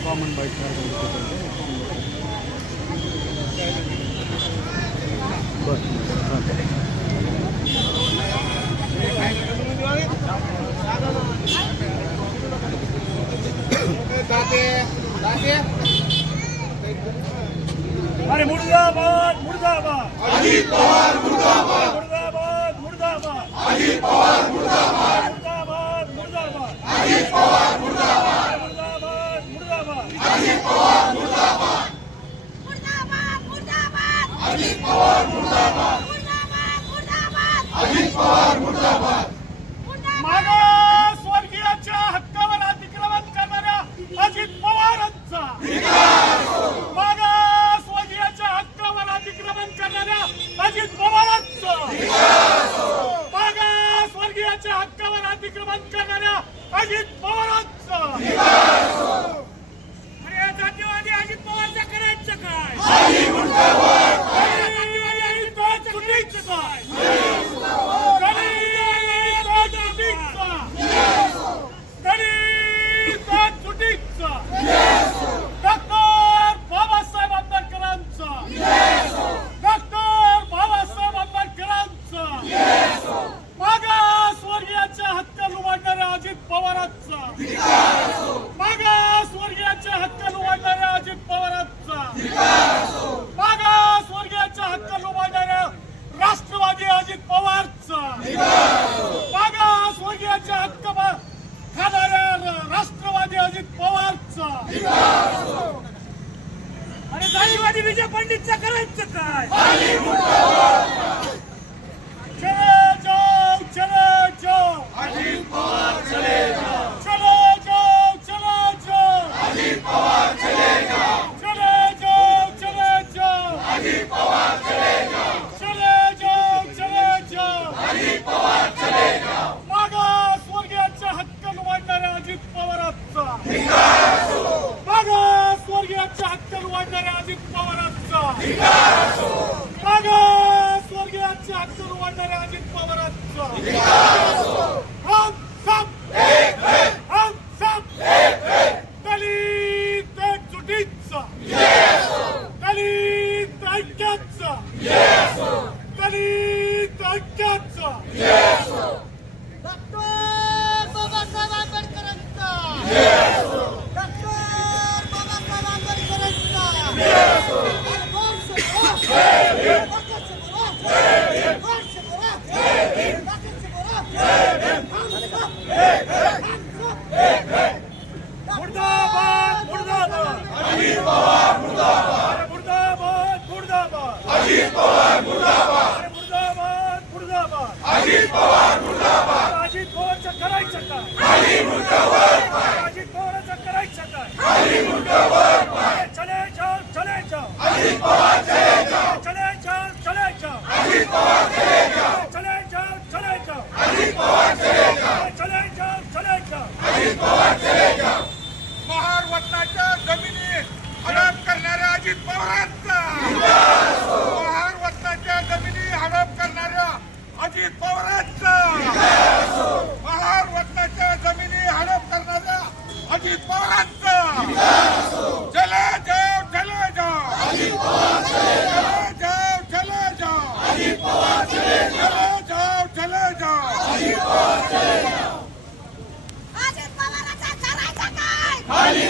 Common bike अरे मुर्दाबाद मुर्दाबाद अजित पवार मुर्दाबाद मुर्दाबाद मुर्दाबाद अजित पवार मुर्दाबाद मुर्दाबाद मुर्दाबाद अजित पवार मुर्दाबाद मुर्दाबाद मुर्दाबाद अजित पवार मुर्दाबाद अजित पवार मुर्दाबाद अजित पवार मुर्दाबाद मागासवर्गीयांच्या हक्कावर अतिक्रमण करणाऱ्या अजित पवारांचा मागासवर्गीयांच्या हक्कावर अतिक्रमण करणाऱ्या अजित पवारांचा मागासवर्गीयांच्या हक्कावर अतिक्रमण करणाऱ्या अजित पवारांचा अरे जातीवादी अजित पवारचं करायचं काय चुकीचं काय मागासवर्गीयांच्या हक्क लुबाडणाऱ्या अजित पवारांचा मागासवर्गीयांच्या हक्क लुबाडणाऱ्या राष्ट्रवादी अजित पवारचा मागासवर्गीयांच्या हक्क खाणाऱ्या राष्ट्रवादी अजित पवारचा आणि जातीवादी विजय पंडितचा करायचं काय चले जाओ चले जाओ अजित पवार चले जाओ चले जाओ चले जाओ अजित पवार चले जाओ चले जाओ चले जाओ अजित पवार चले जाओ चले जाओ चले जाओ अजित पवार चले जाओ मागासवर्गीयांच्या हक्क लुबाडणाऱ्या अजित पवारांचा मागासवर्गीयांच्या हक्क लुबाडणाऱ्या अजित पवारांचा मागासवर्गीयांच्या पवारांचं करायचं काय? अजित पवारांचं करायचं काय? चले जाओ चले जाओ चले जाओ चले जाओ चले जाओ चले जाओ चले जाओ महारवतनाच्या जमिनी हडप करणाऱ्या अजित पवारांचा महारवतनाच्या जमिनी हडप करणाऱ्या अजित पवारांचा महारवतनाच्या जमिनी हडप करणाऱ्या अजित पवारांचा चले जाओ चले जाओ चले जाओ चले जाओ चले जाओ चले जाओ अजित पवारांचा करायचं काय?